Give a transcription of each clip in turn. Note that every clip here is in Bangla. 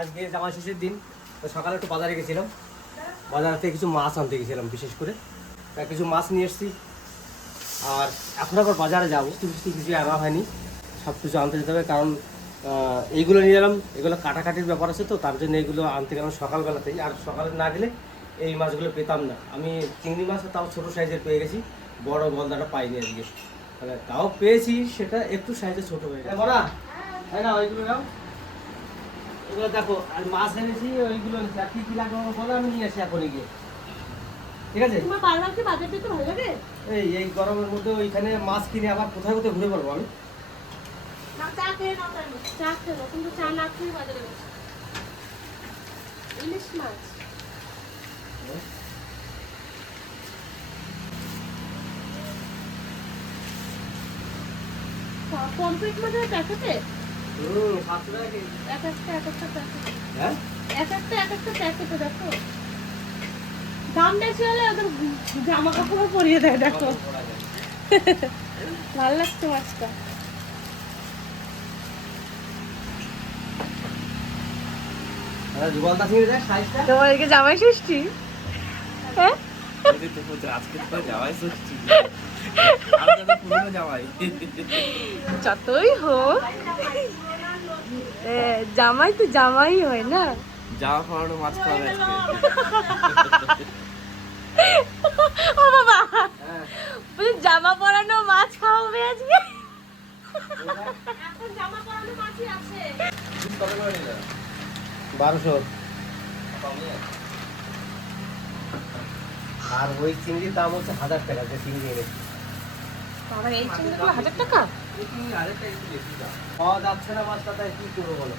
আজকে জামা শেষের দিন, তো সকালে একটু বাজারে গেছিলাম। বাজার থেকে কিছু মাছ আনতে গেছিলাম বিশেষ করে। তা কিছু মাছ নিয়ে এসেছি। আর এখন আবার বাজারে যাব কিছু কিছু আনা হয়নি। সব কিছু আনতে যেতে হবে, কারণ এইগুলো নিয়ে এলাম, এগুলো কাটাকাটির ব্যাপার আছে তো, তার জন্য এইগুলো আনতে গেলাম সকালবেলাতেই। আর সকালে না গেলে এই মাছগুলো পেতাম না। আমি চিংড়ি মাছ তাও ছোটো সাইজের পেয়ে গেছি, বড় গলদাটা পাইনি আজকে। তাহলে তাও পেয়েছি, সেটা একটু সাইজে ছোট হয়ে গেছে। বলা তাই না ওইগুলো নাও। এগুলো দেখো আর মাছ এনেছি ওইগুলো আর কি কি লাগবে বলো আমি নিয়ে আসি এখনই গিয়ে ঠিক আছে? তোমার পার্লার কি বাজার যেতে ভালো লাগে? এই এই গরমের মধ্যে ওইখানে মাছ কিনে আবার কোথায় কোথায় ঘুরে পড়ব আমি? না চা খেয়ে নাও চা খেয়ে নাও কিন্তু চা না খেয়ে বাজারে গেছে ইলিশ মাছ। পমফ্রেট মাছের প্যাকেটে? হ্যাঁ? জামা কাপড় পরিয়ে দেয়। দেখো ভালো লাগছে মাছটা। জামাই ষষ্ঠী? হ্যাঁ? আজকে তো যাওয়াই ষষ্ঠী। যতই হোক জামাই তো জামাই হয় না? যাওয়া খাওয়ানো মাছ খাওয়া ও বাবা জামা পরানো মাছ খাওয়াবে আজকে? জামা বারোশো। আর ওই চিংড়ির দাম হচ্ছে হাজার টাকা যে চিংড়ি এনেছি। এই চিংড়িগুলো হাজার টাকা? আরেকটা একটু বেশি দাম পাওয়া যাচ্ছে না মাছটা তাই কি করব বলো?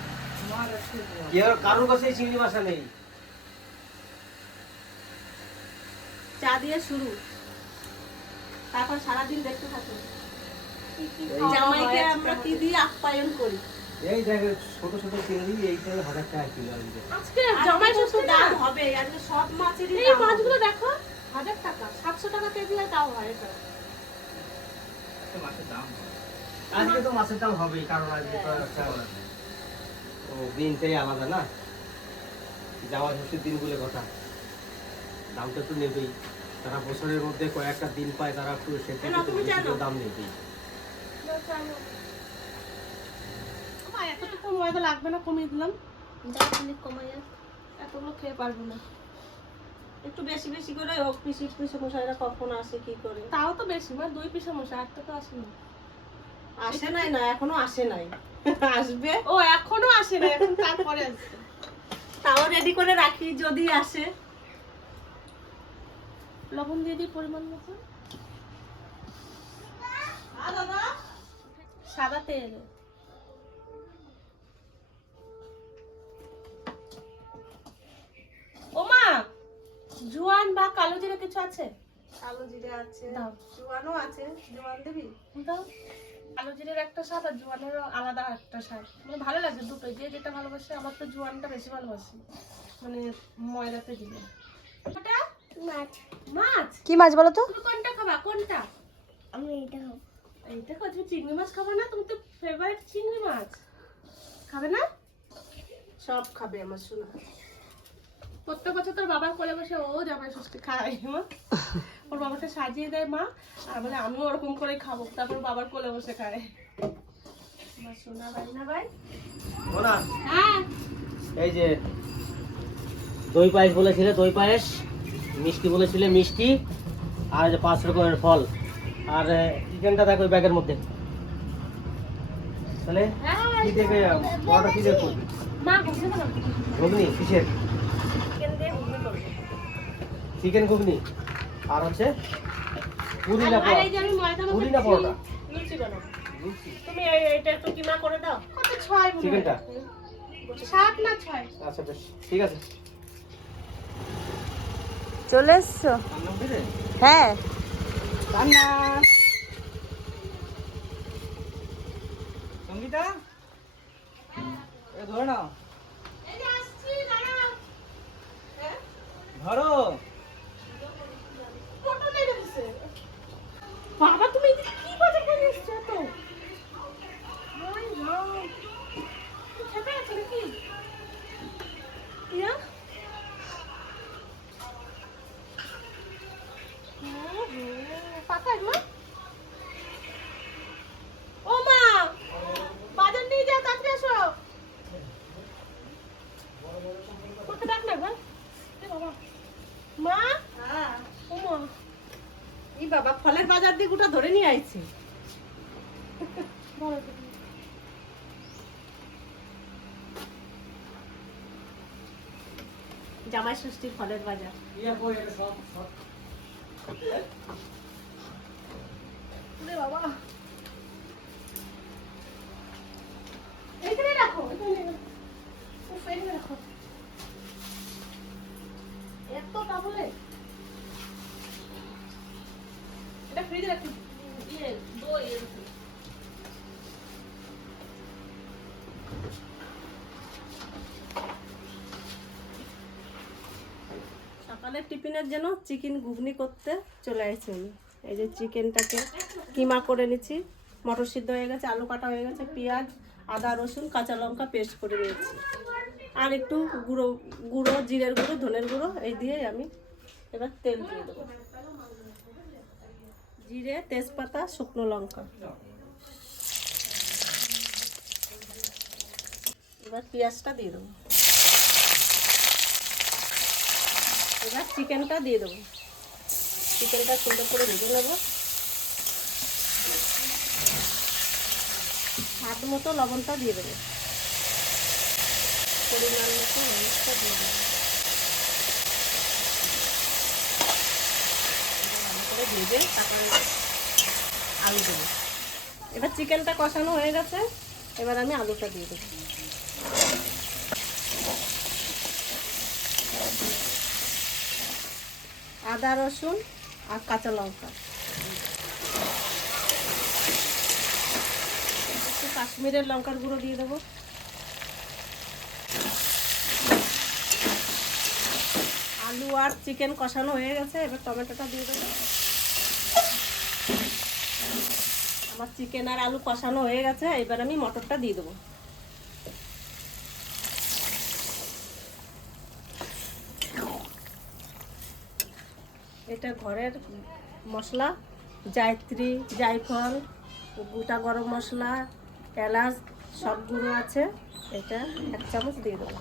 কারোর কাছে এই চিংড়ি মাছটা নেই? চা দিয়ে শুরু। তারপর সারাদিন দেখতে থাকো। জামাইকে আমরা কি দিয়ে আপ্যায়ন করি? এই দেখো ছোট ছোট চিংড়ি এইটা হাজার টাকা কিলো আজকে জামাই ষষ্ঠী দাম হবে আজকে সব মাছেরই এই মাছগুলো দেখো হাজার টাকা সাতশো টাকা কেজি তাও হয় এটা। একটা মাছের দাম আজকে তো মাছের দাম হবেই কারণ আজকে তো একটা ও, দিনটাই আলাদা না? যাওয়া ষষ্ঠীর দিনগুলো কথা। দাম তো একটু নেবেই। তারা বছরের মধ্যে কয়েকটা দিন পায় তারা একটু সেটা না, তুমি জানো। দাম নেবেই। লাগবে না কমিয়ে দিলাম। এতগুলো খেয়ে পারব না। একটু বেশি বেশি করে হোক পিসি পিসি মশাইরা কখন আসে কি করে? তাও তো বেশি মানে দুই পিসে মশা একটা তো আসেনি আসে নাই না এখনও আসে নাই। আসবে? ও এখনও আসে না এখন তারপরে আসবে। তাও রেডি করে রাখি যদি আসে। লবণ দিয়ে দিই পরিমাণ মতো। সাদা তেল। জোয়ান বা কালো জিরা কিছু আছে? কালো জিরে আছে। দাও। জোয়ানও আছে। জোয়ান দিবি? দাও। কালো জিরের একটা স্বাদ আর জোয়ানেরও আলাদা একটা স্বাদ। মানে ভালো লাগে দুটো। যে যেটা ভালোবাসে আমার তো জোয়ানটা বেশি ভালোবাসি। মানে ময়দাতে দিলে। ওটা? মাছ। মাছ? কি মাছ বলো তো? তুমি কোনটা খাবা? কোনটা? আমি এটা খাব। এইটা খাও তুমি চিংড়ি মাছ খাবে না? তুমি তো ফেভারিট চিংড়ি মাছ। খাবে না? সব খাবে আমার শোনা প্রত্যেক বছর তোর বাবার কোলে বসে ও জামাই ষষ্ঠী খায় মা। ওর বাবাকে সাজিয়ে দেয় মা। আর বলে আমিও ওরকম করে খাব। তারপর বাবার কোলে বসে খায়। সোনা ভাই না ভাই? হ্যাঁ। এই যে দই পায়েস বলেছিলে দই পায়েস। মিষ্টি বলেছিলে মিষ্টি। আর যে পাঁচ রকমের ফল। আর চিকেনটা দেখো ওই ব্যাগের মধ্যে। তাহলে হ্যাঁ কি দেবে বড়টা কি দেবো ঘুগনি কিসের চিকেন দিয়ে ঘুগনি করব চিকেন ঘুগনি। আর হচ্ছে পুরি না আর পোড়া এই যে আমি ময়দা পুরি না। পরোটা? তুমি এই- একটু কিমা করে দাও। কত ছয় চিকেনটা? সাত না ছয়? আচ্ছা বেশ। ঠিক আছে। চলে এসছো? হ্যাঁ। রান্না। সঙ্গীতা? ধরে নাও। এই যে আসছি দাঁড়াও। ধরো। বাবা তুমি কি বাজে করে এসছো তো খেপে আছো নাকি ইয়া হ্যাঁ, হ্যাঁ, পাকা এগুলো? তুমি। জামাই ষষ্ঠীর ফলের বাজার। বাবা এইখানে রাখো এখানে রাখো। উফ, এখানে রাখো এত তাহলে এটা ফ্রিজে রাখি ইয়ে দই এরকম সকালের টিফিনের জন্য চিকেন ঘুগনি করতে চলে আসছি আমি এই যে চিকেনটাকে কিমা করে নিচ্ছি। মটর সিদ্ধ হয়ে গেছে, আলু কাটা হয়ে গেছে, পেঁয়াজ, আদা, রসুন, কাঁচা লঙ্কা পেস্ট করে নিয়েছি। আর একটু গুঁড়ো গুঁড়ো, জিরের গুঁড়ো, ধনের গুঁড়ো, এই দিয়ে আমি এবার তেল দিয়ে দেবো। জিরে, তেজপাতা, শুকনো লঙ্কা। এবার পেঁয়াজটা দিয়ে দেবো। এবার চিকেনটা দিয়ে দেবো। চিকেনটা সুন্দর করে ভেজে নেব। স্বাদ মতো লবণটা দিয়ে দেবো। পরিমাণ মতো লবণটা দিয়ে দেবো। ভালো করে ভেজে তারপরে আলু দেবো। এবার চিকেনটা কষানো হয়ে গেছে। এবার আমি আলুটা দিয়ে দেবো। আদা, রসুন আর কাঁচা লঙ্কা। কাশ্মীরের লঙ্কার গুঁড়ো দিয়ে দেবো। আলু আর চিকেন কষানো হয়ে গেছে, এবার টমেটোটা দিয়ে দেবো। আমার চিকেন আর আলু কষানো হয়ে গেছে, এবার আমি মটরটা দিয়ে দেবো। এটা ঘরের মশলা, জায়ত্রী, জায়ফল, গোটা গরম মশলা, এলাচ সব গুঁড়ো আছে। এটা এক চামচ দিয়ে দেবো।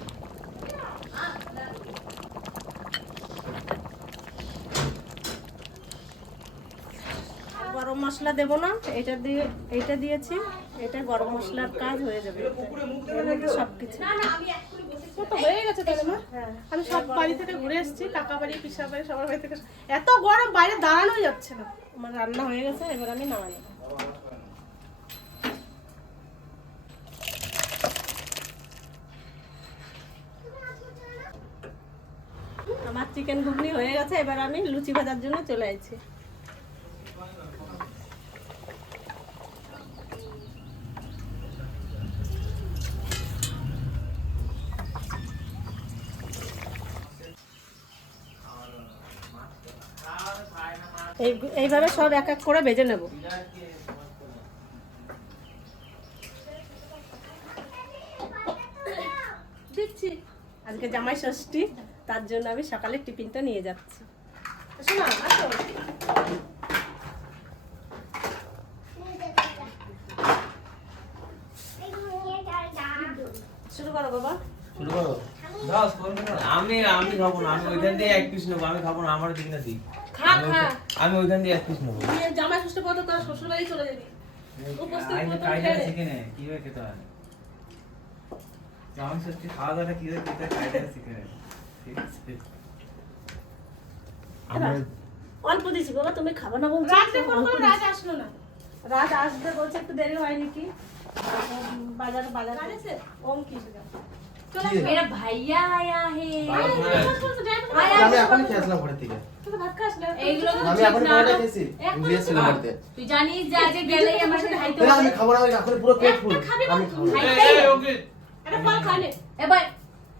গরম মশলা দেবো না, এটা দিয়ে, এটা দিয়েছি, এটা গরম মশলার কাজ হয়ে যাবে। সব কিছু তো হয়ে গেছে তাহলে, মা। আমি সব বাড়ি থেকে ঘুরে এসেছি, কাকা বাড়ি, পিসা বাড়ি, সবার বাড়ি থেকে। এত গরম, বাইরে দাঁড়ানোই যাচ্ছে না। আমার রান্না হয়ে গেছে, এবার আমি নামাই। আমার চিকেন ঘুগনি হয়ে গেছে, এবার আমি লুচি ভাজার জন্য চলে আসছি এই এইভাবে সব এক এক করে ভেজে নেব। দিচ্ছি। আজকে জামাই ষষ্ঠী তার জন্য আমি সকালে টিফিনটা নিয়ে যাচ্ছি। শোনা শুরু করো বাবা। শুরু করো। আমি আমি খাব না আমি ওইখান দিয়ে এক পিস নেব আমি খাব না আমার দিক না খা আমি ওইখান- দিয়ে এক পিস নেব। জামাই ষষ্ঠী পর্যন্ত তোর শ্বশুর বাড়ি চলে যাবি। উপস্থিত মতো কায়দা খেলে। শিখে নে কীভাবে খেতে হয়? জামাই ষষ্ঠী খাওয়া দাওয়াটা কীভাবে খেতে হয় কায়দা শিখে ঠিক আছে। অল্প দিছি বাবা তুমি খাব না বলছো? রাত্রে ফোন অল্প করে রাজ আসলো না। রাত আসবে বলছে একটু দেরি হয় নাকি? বাজার বাজার। ওম? আসবে मेरा भैया आया है আমি এখন খেয়েছিলাম ঘরের থেকে তুই তো ভাত খাস না এইগুলো তো আমি ঠিক এখন না পরোটা তো। খেয়েছি এখন দিয়েছিলাম বাড়িতে তুই জানিস যে আজকে গেলেই আমার সাথে খাইতে না, হবে আমি খাবো না আমি এখন পুরো পেট ফুল একটা খাবি না, আমি খাবো না খাইতেই হবে। একটা ফল খা নে এবার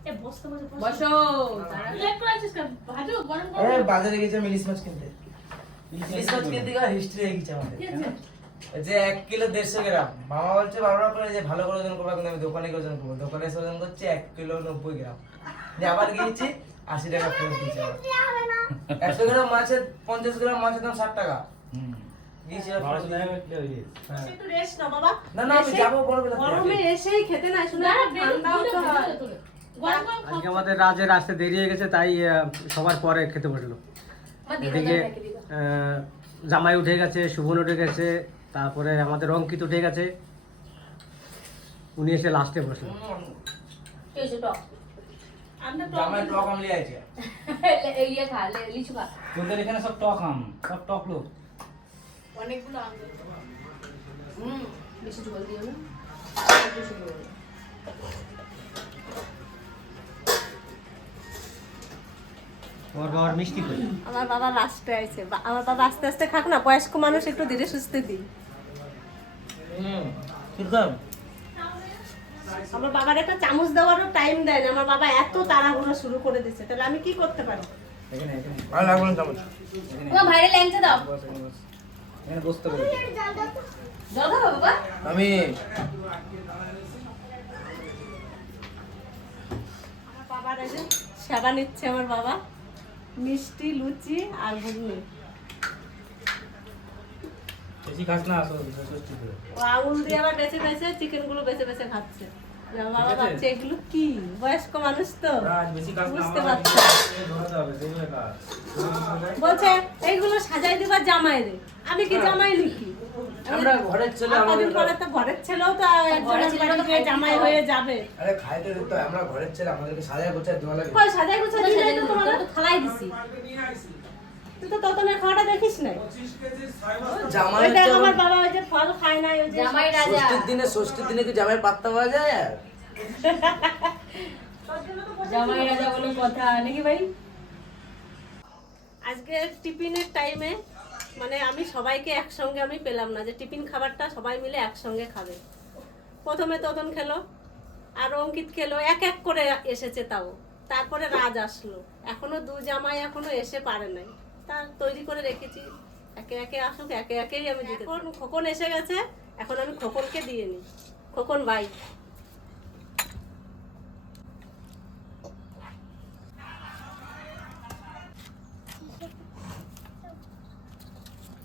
এ বসতে বসে বসে বসো লেট করে আছিস কেন ভাজু গরম আরে গরম বাজারে গেছিলাম ইলিশ মাছ কিনতে ইলিশ মাছ কিনতে গিয়ে হিস্ট্রি হয়ে গেছে আমাদের কি আছে? ওই যে এক কিলো দেড়শো গ্রাম। মামা বলছে বারবার করে যে ভালো করে ওজন করব কিন্তু আমি দোকানে গিয়ে ওজন করব দোকানে এসে ওজন করছে এক কিলো নব্বই গ্রাম। দিয়ে আবার গিয়েছি আশি টাকা ফেরত দিয়েছে আবার। একশো গ্রাম মাছের পঞ্চাশ গ্রাম মাছের দাম ষাট টাকা। আমাদের রাজের আসতে দেরি হয়ে গেছে তাই সবার পরে খেতে বসল। এদিকে জামাই উঠে গেছে শুভন উঠে গেছে তারপরে আমাদের অঙ্কিত উঠে গেছে। উনি এসে লাস্টে বসলেন। আছে। ইয়ে খা লে- তোদের এখানে সব টক আম সব টক লোক। অনেকগুলো আম দেবে। হুম বেশি ঝোল দিও না। তোমার বাবার মিষ্টি করি আমার বাবা লাস্টে আইছে। আমার বাবা আস্তে আস্তে খাক না বয়স্ক মানুষ একটু ধীরে সুস্থে দিই। হুম কীরকম আমার বাবার একটা চামচ দেওয়ারও টাইম দেয় না আমার বাবা এত তাড়াহুড়ো শুরু করে দিচ্ছে তাহলে আমি কি করতে পারি? আমি আমার বাবার এই যে সেবা নিচ্ছে আমার বাবা। মিষ্টি লুচি আর ঘুগনি। বেশি খাস না আসো ষষ্ঠী করে ও আঙুল দিয়ে আবার বেছে বেছে চিকেনগুলো বেছে বেছে খাচ্ছে। বাবা ভাবছে এগুলো কি? বয়স্ক মানুষ তো। বুঝতে পারছে। বলছে এইগুলো সাজাই দিবার জামাই রে আমি কি জামাই নাকি? আমরা ঘরের ছেলে আমাদের পরে তো ঘরের ছেলেও তো একজনের জামাই হয়ে যাবে। আরে খাইতে দিতে আমরা ঘরের ছেলে আমাদেরকে সাজায় গোছায় দেওয়া লাগে। কই সাজাই গুছা তোদের দিলে তো তোমার তো দিছি। তুই তো ততনের খাওয়াটা দেখিস নাই। জামাই আমার বাবা ওই যে ফল খায় না ওই যে জামাই রাজা। ষষ্ঠীর দিনে ষষ্ঠীর দিনে কি জামাই পাত্তা পাওয়া যায়? আর জামাই রাজা বলে কথা নাকি ভাই? আজকে টিফিনের টাইমে মানে আমি সবাইকে একসঙ্গে আমি পেলাম না যে টিফিন খাবারটা সবাই মিলে একসঙ্গে খাবে। প্রথমে ততন খেলো আর অঙ্কিত খেলো এক এক করে এসেছে তাও। তারপরে রাজ আসলো। এখনও দু জামাই এখনও এসে পারে নাই। তা তৈরি করে রেখেছি। একে একে আসুক একে একেই আমি এখন খোকন এসে গেছে এখন আমি খোকনকে দিয়ে নিই। খোকন ভাই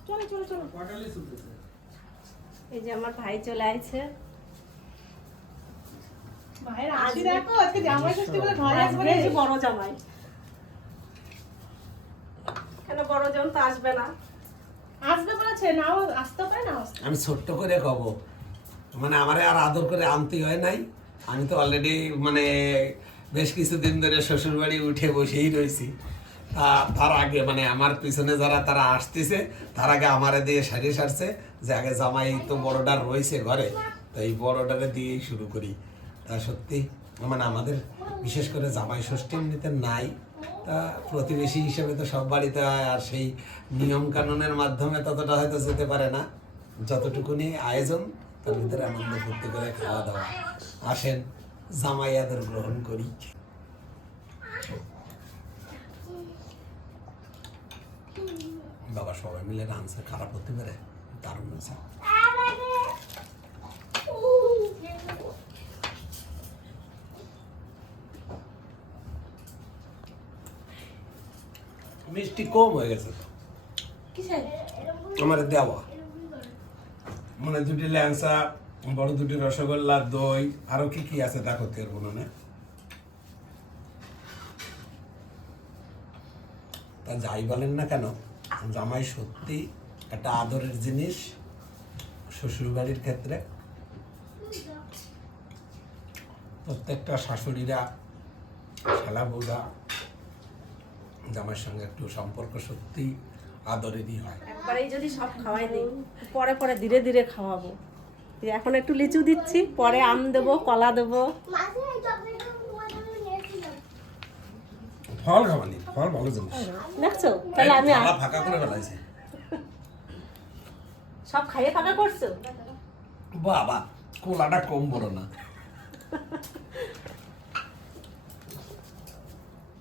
চলো চলো চলো এই যে আমার ভাই চলে আসছে ভাইয়ের দেখো আজকে জামাই ষষ্ঠী বলে ঘরে আসবে এই বড় জামাই। কেন বড় জন তো আসবে না? আসবে বলেছে নাও আসতে পারে না আমি ছোট্ট করে কব। মানে আমারে আর আদর করে আনতে হয় নাই। আমি তো অলরেডি মানে বেশ কিছুদিন ধরে শ্বশুর বাড়ি উঠে বসেই রয়েছি। তার আগে মানে আমার পিছনে যারা তারা আসতেছে, তার আগে আমারে দিয়ে সারিয়ে সারছে, যে আগে জামাই তো বড়ডার রয়েছে ঘরে, তো এই বড়ডারে দিয়েই শুরু করি। তা সত্যি মানে আমাদের বিশেষ করে জামাই ষষ্ঠী এমনিতে নাই, তা প্রতিবেশী হিসেবে তো সব বাড়িতে হয় আর সেই নিয়ম কানুনের মাধ্যমে ততটা হয়তো যেতে পারে না। যতটুকুনি আয়োজন, তার ভিতরে আনন্দ ফুর্তি করে খাওয়া দাওয়া। আসেন জামাই আদর গ্রহণ করি। বাবা সবাই মিলে রানছে খারাপ হতে পারে দারুণ হয়েছে। মিষ্টি কম হয়ে গেছে। আমার দেওয়া। মানে দুটি ল্যাংসা বড় দুটি রসগোল্লা দই আরও কি কি আছে দেখো তের বলুনে তা যাই বলেন না কেন জামাই সত্যি একটা আদরের জিনিস শ্বশুরবাড়ির ক্ষেত্রে। প্রত্যেকটা শাশুড়িরা শালা বৌদা জামাইয়ের সঙ্গে একটু সম্পর্ক সত্যি আদরেরই হয়। একবারেই যদি সব খাওয়াই দিই পরে পরে ধীরে ধীরে খাওয়াবো। এই এখন একটু লিচু দিচ্ছি পরে আম দেবো কলা দেবো। ফল খাওয়ানি ফল ভালো জিনিস। দেখছ? তাহলে আমি ফাঁকা করে ফেলাইছে। সব খাইয়ে ফাঁকা করছ? বাবা কোলাটা কম বড় না।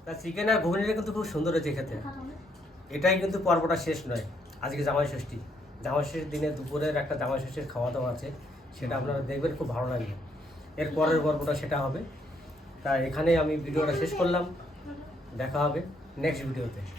তা চিকেন আর ঘুগনিটা কিন্তু খুব সুন্দর হয়েছে খেতে। এটাই কিন্তু পর্বটা শেষ নয়। আজকে জামাই ষষ্ঠী। জামাই ষষ্ঠীর দিনে দুপুরের একটা জামাই ষষ্ঠীর খাওয়া দাওয়া আছে। সেটা আপনারা দেখবেন খুব ভালো লাগবে এর পরের পর্বটা সেটা হবে। তা এখানে আমি ভিডিওটা শেষ করলাম। দেখা হবে। নেক্সট ভিডিওতে